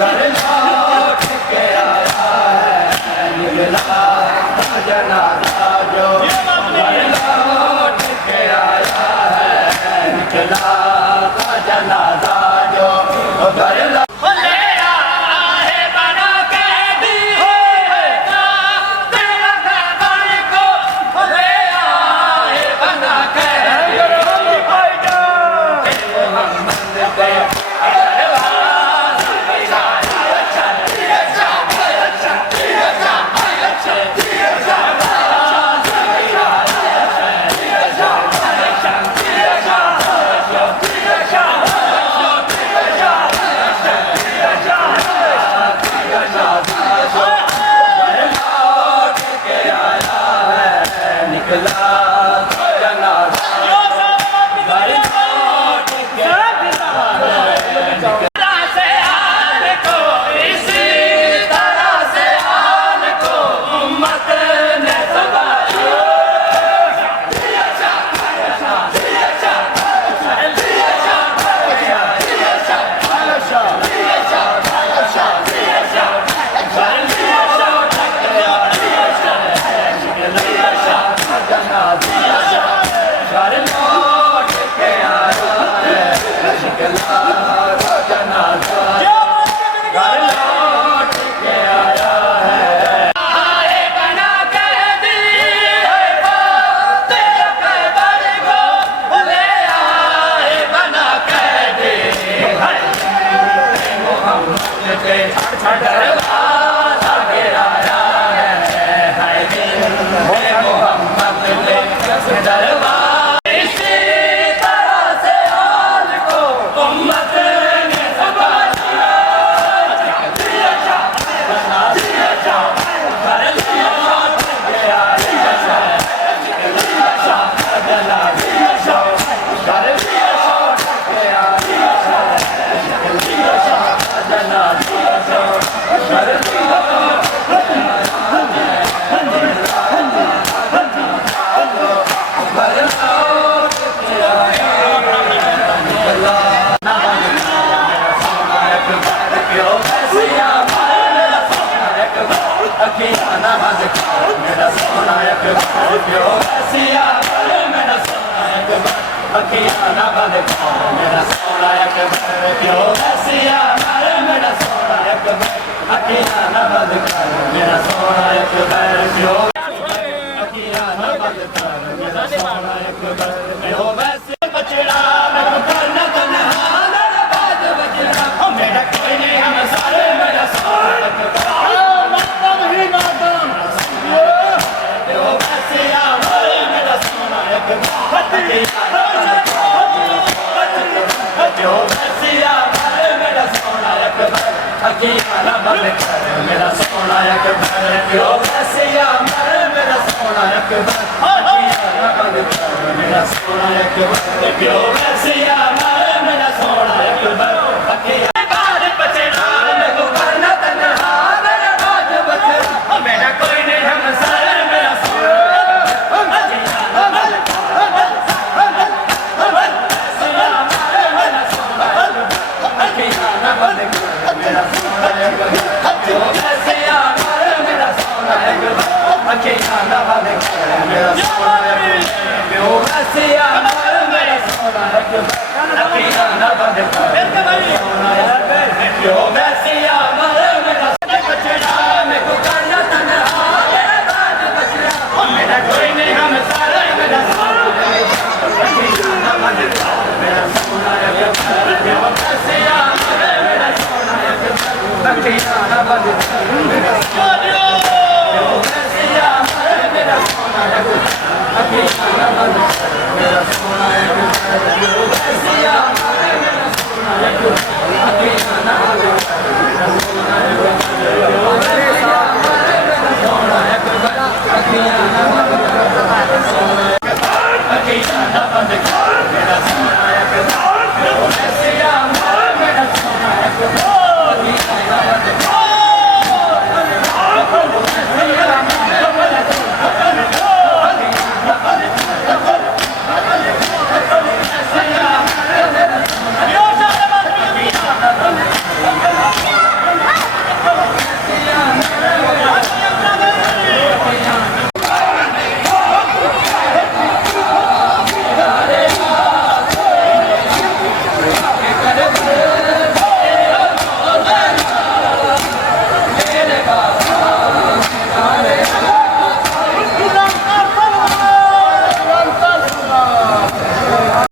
घर लौट के आया। पे दरबार आगे आया है मोहम्मद पे दरबार। इसी तरह से हाल को उम्मत ने संभाला, दिया शाह कर लिया गया, दिया शाह बदला, दिया शाह कर लिया गया, दिया शाह बदला, दिया शाह कर लिया। अखियाना बंद कर मेरा सोना अकबर, क्यों ऐसिया मेरा सोना अकबर, अखियाना बंद कर मेरा सोना अकबर, क्यों ऐसिया मेरा सोना अकबर, अखियाना बंद कर मेरा सोना अकबर, क्यों अखियाना बंद कर मेरा सोना अकबर, क्यों वैसे बचड़ा मैं करना तन्हा मेरा बाज बचड़ा, मेरा कोई नहीं हम सारे मेरा सोना अकबर। अखियाना बंद कर मेरा सोना अकबर, क्यों वैसिया मेरा सोना अकबर, अखियाना बंद कर मेरा सोना अकबर, क्यों वैसिया मेरा सोना अकबर, अखियाना बचड़ा मैं तो करना तन्हा मेरा बाज बचड़ा, मेरा कोई नहीं हम सारे मेरा सोना अखियाना बंद कर मेरा सोना अकबर, अखियाना बंद कर मेरा सोना अकबर, क्यों वैसिया मेरा सोना अकबर, अखियाना बंद कर मेरा सोना अकबर, क्यों वैसिया मेरा सोना अकबर, अखियाना बंद कर सोना अकबर, क्यों वैसिया मेरा बचड़ा मैं को करना तन्हा मेरा बाज बचड़ा, मेरा कोई नहीं हम सारे मेरा सोना अकबर, अखियाना बंद कर मेरा सोना अकबर, क्यों वैसिया मेरा सोना अकबर, अखियाना बंद कर